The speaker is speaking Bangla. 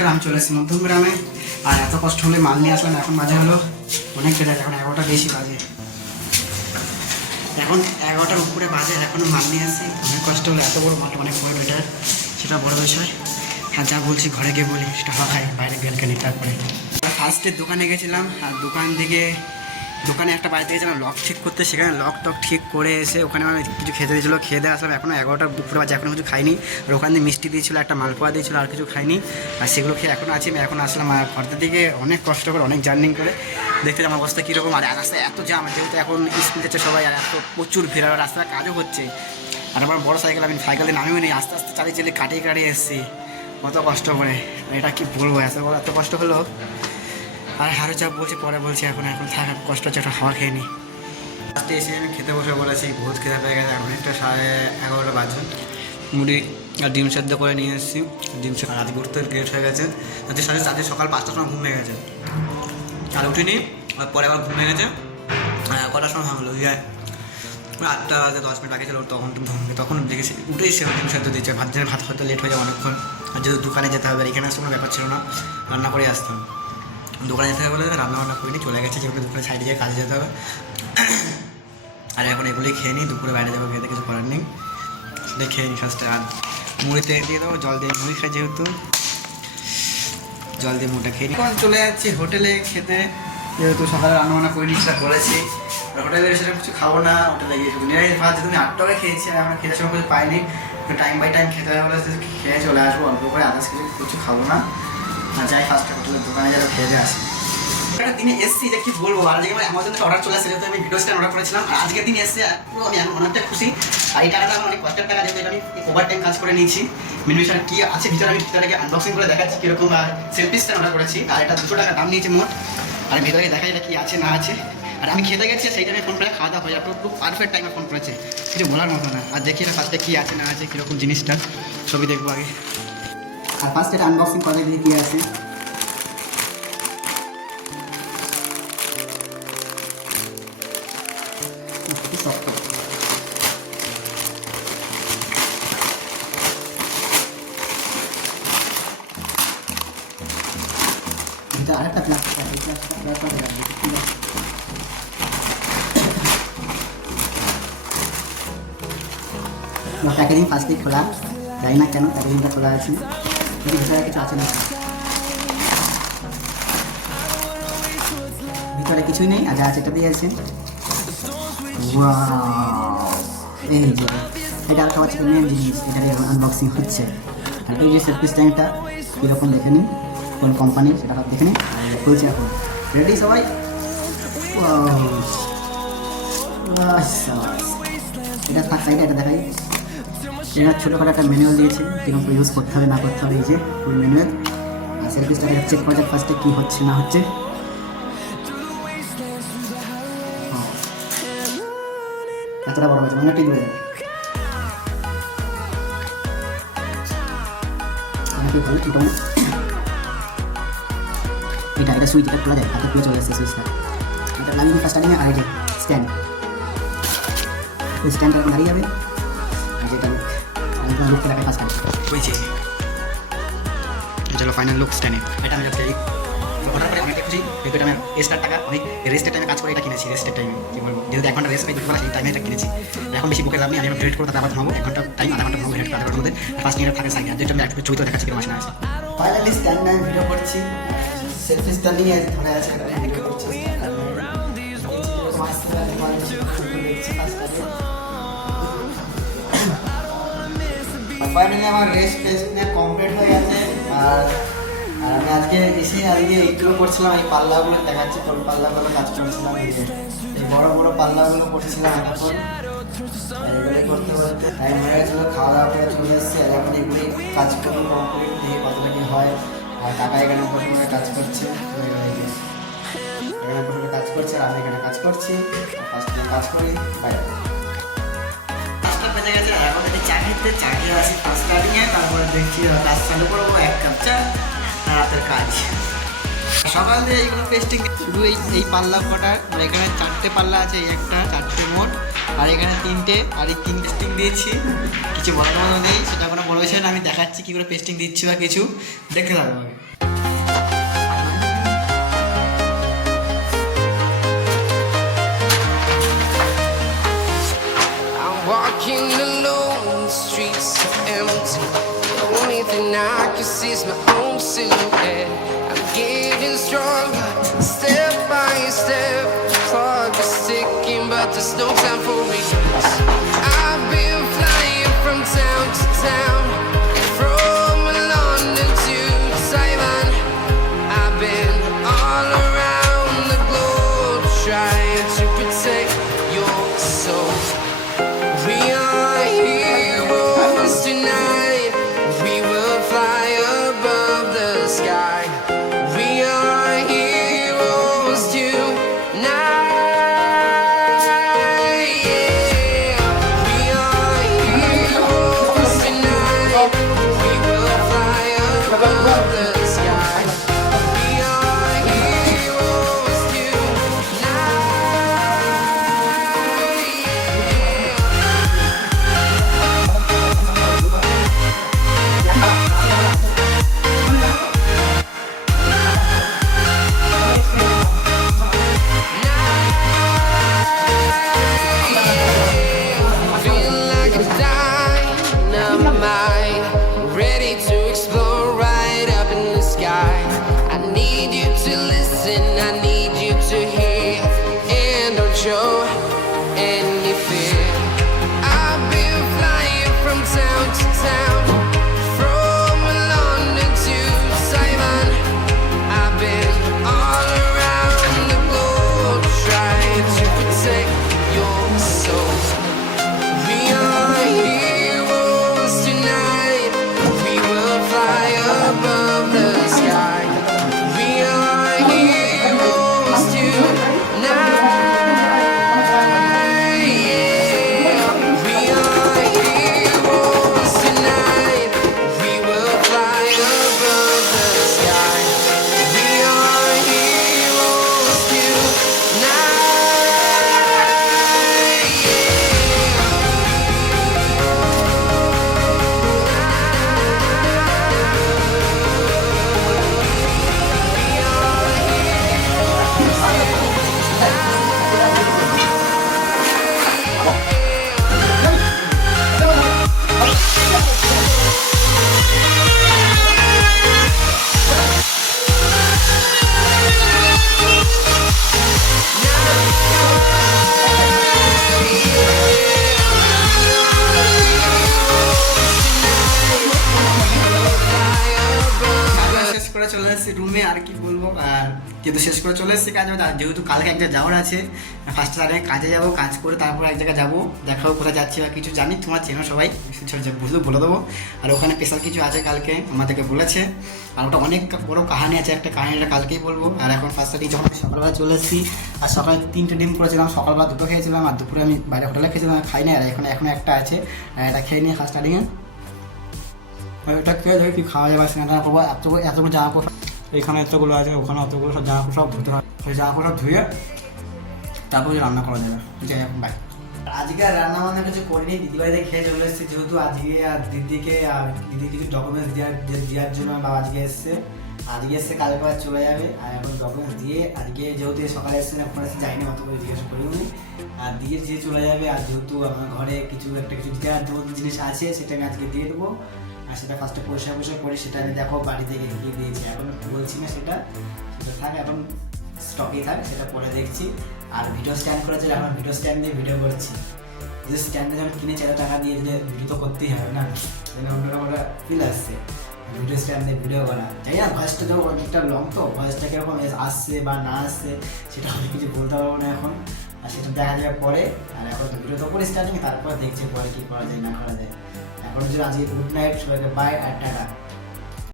গ্রাম চলে এসেছি মধ্যম গ্রামে। আর এত কষ্ট হলে মাল নিয়ে আসলাম। এখন বাজে হলো অনেকটা যায়, এখন 11টা বেশি বাজে, এখন 11টার উপরে বাজে, এখনও মাল নিয়ে আসছি। অনেক কষ্ট হলো, এত বড় মাল অনেক বড় এটা, সেটা বড় বিষয়। আর যা বলছি ঘরে গিয়ে বলি, সেটা হয় বাইরে বেলকানি। তারপরে ফার্স্টে দোকানে গেছিলাম, আর দোকানে একটা বাড়িতে গেছিলাম লক ঠিক করতে, সেখানে লক টক ঠিক করে এসে ওখানে আমার কিছু খেতে দিয়েছিলো, খেয়ে দিয়ে আসলাম। এখনও 11টা দুপুরে বাজে, এখনও কিছু খাইনি। আর ওখান দিয়ে মিষ্টি দিয়েছিলো, একটা মালপোয়া দিয়েছিলো, আর কিছু খাইনি। আর সেগুলো খেয়ে এখনও আছি। আমি এখন আসলাম আর ঘরতে দিকে অনেক কষ্ট করে, অনেক জার্নিং করে। দেখতে আমার অবস্থা কীরকম। আর রাস্তায় এত জ্যাম, যেহেতু এখন স্কুল যাচ্ছে সবাই, আর এত প্রচুর ভিড়, আর রাস্তায় কাজও হচ্ছে। আর আমার বড়ো সাইকেল, আমি সাইকেল দিয়ে নামিও নেই, আস্তে আস্তে চালিয়ে কাটিয়ে এসেছি কত কষ্ট করে। এটা কি বলবো, এত কষ্ট হলো। আর হারু চাপ বলছি, পরে বলছি, এখন থাকার কষ্ট হচ্ছে, একটা হাওয়া খেয়ে নিই। লাস্টে এসে আমি খেতে বসে বলেছি, বহুত খেতে পেয়ে গেছে। অনেকটা 11:30 বাজে। মুড়ি আর ডিম সেদ্ধ করে নিয়ে এসেছি। ডিম সেদ্ধ আজ ঘুরতে লেট হয়ে গেছে, তাদের সাথে তাদের সকাল 5টার সময় ঘুম ভেঙে গেছে। আর উঠিনি, আর পরে আবার ঘুম ভেঙে গেছে। কটার সময় ভাঙলো, 8টা বাজে 10 মিনিট বাকি ছিল, তখন দেখেছি উঠেই সে ডিম সেদ্ধ দিচ্ছে। ভাত হয়তো লেট হয়ে যায় অনেকক্ষণ। আর যেহেতু দোকানে যেতে হবে, এখানে আসতে কোনো ব্যাপার ছিল না, রান্না করে আসতাম। দোকানে যেতে হবে বলে রান্নাবান্না করিনি, চলে গেছে, যেহেতু দোকানে সাইডে গিয়ে কাজে যেতে হবে। আর এখন এগুলোই খেয়ে নিই, দুপুরে বাইরে যাবো, খেতে কিছু করার নেই, সেটাই খেয়ে নিই ফার্স্টে। আর মুড়িতে দিয়ে দেবো, জল দিয়ে মুড়ি খাই, যেহেতু জল দিয়ে মুড়িটা খেয়ে নিই। এখন চলে যাচ্ছি হোটেলে খেতে, যেহেতু সকালে রান্নাবান্না করিনি, সেটা বলেছি। হোটেলে সেটা কিছু খাবো না, হোটেলে গিয়ে শুধু নিরামিষ ভাত, যেহেতু আমি 8 টাকায় খেয়েছি, আর আমরা খেতে সময় কিছু পাইনি, টাইম বাই টাইম খেতে হবে বলে খেয়ে চলে আসবো অল্প করে, আদার্স কিছু খাবো না। আর যাই ফার্স্টে হোটেলের দোকানে যারা খেয়ে দিয়ে আসি। একটা দিনে এসছি, যে কি বলবো। আর আজকে আমার অ্যামাজন থেকে অর্ডার চলে আসছে, যেহেতু আমি ভিডিও স্ট্যান্ড অর্ডার করেছিলাম। আর আজকের দিন এসছে, পুরো আমি অনেকটা খুশি। আর এই টাকাটা আমার অনেক কষ্টের টাকা, যেহেতু আমি ওভার টাইম কাজ করে নিয়েছি। মিনিমাম কী আছে ভিতরে, আমি ভিতরে আনবক্সিং করে দেখাচ্ছি কীরকম। আর সেলফি স্ট্যান্ড অর্ডার করেছি, আর এটা 200 টাকা দাম নিয়েছে মোট। আর ভিতরে দেখা এটা কী আছে না আছে। আর আমি খেতে গেছি, সেই টাইমে ফোন করে খাওয়া দাওয়া হয়ে যায়, পুরো পারফেক্ট টাইমে ফোন করেছে, কিছু বলার মতো না। আর দেখি না ফার্স্টে কী আছে না আছে, কীরকম জিনিসটা, ছবি দেখবো আগে। আর ফার্স্ট এটা আনবক্সিং করে দেখি কী আছে। এটা আরেকটা প্লাস্টিক আছে, প্যাকেজিং ফার্স্টেই খোলা, জানি না কেন প্যাকেজিংটা খোলা আছে, কিন্তু ভিতরে কিছু আছে না, ভিতরে কিছুই নেই। আর যা আছে এটা দিয়ে আছে। এই যে এটা আর খাওয়া হচ্ছে মেন জিনিস, এটার এখন আনবক্সিং হচ্ছে। আর এই যে সেলফি স্ট্যান্ডটা কীরকম দেখে নিন, কোন কোম্পানি সেটা দেখে নিন। খুলছে এখন, রেডি সবাই। এটা থাক সাইডে, এটা দেখাই। এটা ছোটোখাটো একটা ম্যানুয়াল দিয়েছে, কীরকম ইউজ করতে হবে না করতে হবে, এই যে ফুল ম্যানুয়াল। আর সেলফি স্ট্যান্ডটা চেক করা যাক ফার্স্টে কী হচ্ছে না হচ্ছে। এতটা বড় হয়েছে, অনেকটাই দূরে অনেকটাই ভালো। মোটামুটি এটা সুইচ, এটা খোলা যায়, হাতে খুলে চলে আসছে সুইচটা। এটা লাগিয়ে ফার্স্ট টাইমে। আর এই যে স্ট্যান্ড, ওই স্ট্যান্ডটা এখন দাঁড়িয়ে যাবে। আর যেটা লুকটা দেখায় ফার্স্ট টাইম হয়েছে, চলো ফাইনাল লুক স্ট্যান্ডে। এটা আমি যাচ্ছি অর্ডার করে অনেকটা খুশি। এটা আমি এক্সট্রা টাকা, আমি রেস্টের টাইমে কাজ করে এটা কিনেছি। রেস্টের টাইমে কী বলবো, যেহেতু 1 ঘন্টা রেস্ট পাই দুপুরবেলা, সেই টাইমে এটা কিনেছি। এখন বেশি বুকে লাভ নেই, আমি ভেট করে তাতে আবার থামবো। 1 ঘন্টা টাইম, আধা ঘন্টা থামবো, ভেট করে আধা ঘন্টার মধ্যে ফার্স্ট নিয়ে থাকে সাইড। যেটা আমি একটু ছবি তো দেখাচ্ছি কিরকম আসে না আছে। ফাইনালি স্ট্যান্ড নিয়ে ভিডিও করছি, সেলফি স্ট্যান্ড নিয়ে ধরে আছে, ভিডিও করছি। ফাইনালি আমার রেস্ট নিয়ে কমপ্লিট হয়ে গেছে। আর আমি আজকে এসে আজকে এইগুলো করছিলাম, এই পাল্লাগুলো দেখাচ্ছি, কোন পাল্লাগুলো কাজ করেছিলাম। এই বড় বড় পাল্লাগুলো করছিলাম এখন, এগুলো করতে করতে টাইম হয়ে গেছিলো। খাওয়া দাওয়া করে চলে এসেছি। আর এখন এগুলি কাজ করবো কমপ্লিট, দেখে কতটা কি হয়। আর টাকা এখানে প্রথমে কাজ করছে, এখানে প্রথমে কাজ করছে, আর আমি এখানে কাজ করছি। ফার্স্ট কাজ করি, বাইরে বেজে গেছে। এখন যদি চা খেয়ে আসি 5টা নিয়ে, তারপরে দেখছি কাজ চালু করবো, 1 কাপ চা, রাতের কাজ। সকাল দিয়ে এইগুলো পেস্টিং, শুধু এই পাল্লা কটার। আর এখানে 4টে পাল্লা আছে, এই একটা 4টে মোট, আর এখানে 3টে। আর এই 3 পেস্টিং দিয়েছি, কিছু বড় বড় নেই, সেটা কোনো বড় বিষয় না। আমি আমি দেখাচ্ছি কী করে পেস্টিং দিচ্ছি বা কিছু দেখতে থাকবো আগে। Walking alone, the streets are empty. The only thing I can see is my own silhouette. I'm getting stronger, step by step. The clock is ticking, but there's no time for regrets. I've been flying from town to town, from London to Taiwan. I've been all around the globe, trying to protect your soul. We are heroes tonight. We will fly above the sky. We are heroes tonight. Yeah. We are heroes tonight. We will fly above the sky. We are heroes tonight. Yeah. Feel like a dynamite, ready to explode right up in the sky. I need you to listen, I need you to hear, and don't show any fear. I've been flying from town to town, from London to Taiwan. I've been all around the globe, trying to protect your soul. We are heroes tonight. We will fly above the sky. We are heroes tonight. Yeah. We are heroes tonight. We will fly above the sky. We are heroes শেষ করে চলে এসেছি রুমে, আর কি বলবো। আর কিন্তু শেষ করে চলে এসেছি কাজে, যেহেতু কালকে একটা যাওয়ার আছে, ফার্স্টে তার আগে কাজে যাবো, কাজ করে তারপর এক জায়গায় যাবো, দেখাবো কোথায় যাচ্ছি বা কিছু জানি, তোমরা চেনো সবাই, বুঝলেও বলে দেবো। আর ওখানে স্পেশাল কিছু আছে কালকে আমাদেরকে বলেছে, আর ওটা অনেক বড় কাহিনী আছে, একটা কাহিনীটা কালকেই বলবো। আর এখন ফার্স্টে যখন সকালবেলা চলে এসেছি, আর সকালে 3টে ডিম করেছিলাম, সকালবেলা 2টো খেয়েছিলাম, আর দুপুরে আমি বাইরে হোটেলে খেয়েছিলাম, খাই না। আর এখন একটা আছে, এটা খেয়ে নিয়ে ফার্স্ট স্টার্টিংয়ে ওটা খেয়ে যাবে, কি খাওয়া যাবে সেখানে করবো। এতগুলো জামা কাপড়, এখানে এতগুলো আছে, ওখানে অতগুলো সব জামা কাপড় সব ধুতে হয়, সেই জামা কাপড় সব ধুয়ে তারপর রান্না করা যাবে। যাই হোক, বাই। আজকে আর রান্না বান্না কিছু করিনি, দিদিবাড়িতে খেয়ে চলে এসেছি, যেহেতু আজকে আর দিদিকে কিছু ডকুমেন্টস দেওয়ার জন্য বাবা আজকে এসছে, কালকে আর চলে যাবে। আর এখন ডকুমেন্টস দিয়ে আজকে যেহেতু সকালে এসছে না, ফোন এসে যাইনি, অত করে জিজ্ঞাসা করিনি। আর দিয়ে চলে যাবে। আর যেহেতু আমার ঘরে কিছু দেওয়ার জিনিস আছে, সেটা আমি আজকে দিয়ে দেবো। আর সেটা ফার্স্টে পরিষ্কার করে সেটা আমি দেখো বাড়ি থেকে গিয়ে দিয়েছি, এখন বলছি না, সেটা থাক, এখন স্টকেই থাক, সেটা পরে দেখছি। আর ভিডিও স্ট্যান্ড করেছে, এখন ভিডিও স্ট্যান্ড দিয়ে ভিডিও করছি, যে স্ট্যান্ডে যখন কিনেছি এত টাকা দিয়ে যে ভিডিও তো করতেই হবে না, অন্যরকম একটা ফিল আসছে ভিডিও স্ট্যান্ড দিয়ে ভিডিও করা। জানি না ভয়েসটা তো অনেকটা লং, তো ভয়েসটা কীরকম আসছে বা না আসছে সেটা আমি কিছু বলতে পারবো না এখন, আর সেটা দেখা যাবে পরে। আর এখন ভিডিও তো করে স্টার্টিং, তারপর দেখছি পরে কী করা যায় না করা যায়। এখন যদি আজকে গুড নাইট, সবাইকে বাই আর টাটা।